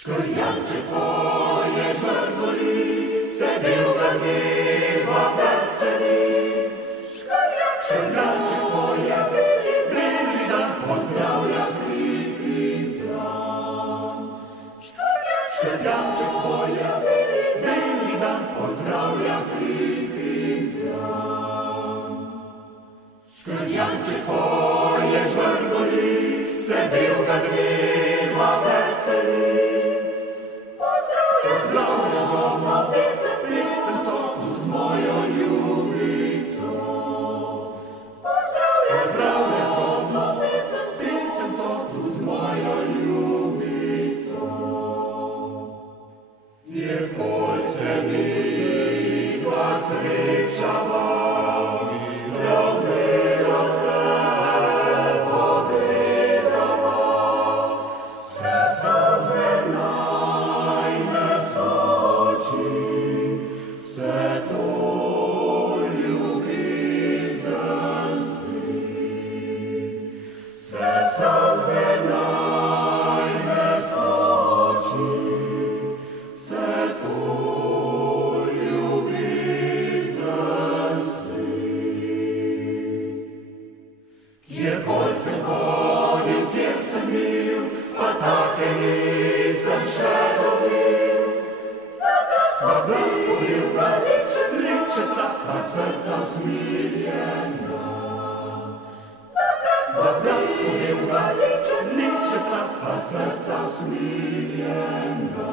Škrjanče poje žrgoli, se divga dneva veseli. Škrjanče poje bili dan, pozdravlja hrib in plan. Škrjanče poje bili dan, pozdravlja hrib in plan. Škrjanče poje žrgoli, se divga dneva veseli. Pozdravlja doma pisemco, tudi mojo ljubico. Pozdravlja doma pisemco, tudi mojo ljubico. Kjerkoli se vidva srečava, razmerno se pogledava, se solzne najne soči, se to ljubezen stri. Se solzne najne soči, se to ljubezen stri. Kjerkoli sem hodil, kjer sem bil, pa take nisem še dobil. Na blanku bil ličeca, pa srca usmiljena. Na blanku bil ličeca, pa srca usmiljena.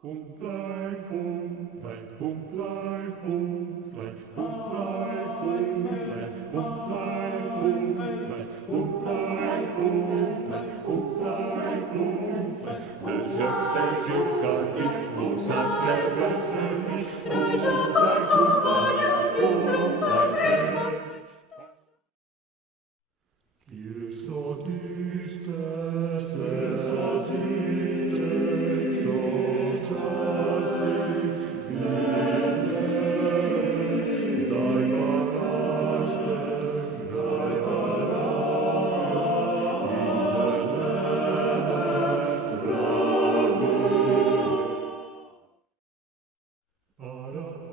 Humblai, humblai, humblai, humblai.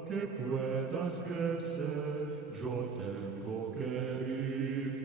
Que puedas crecer, yo tengo que ir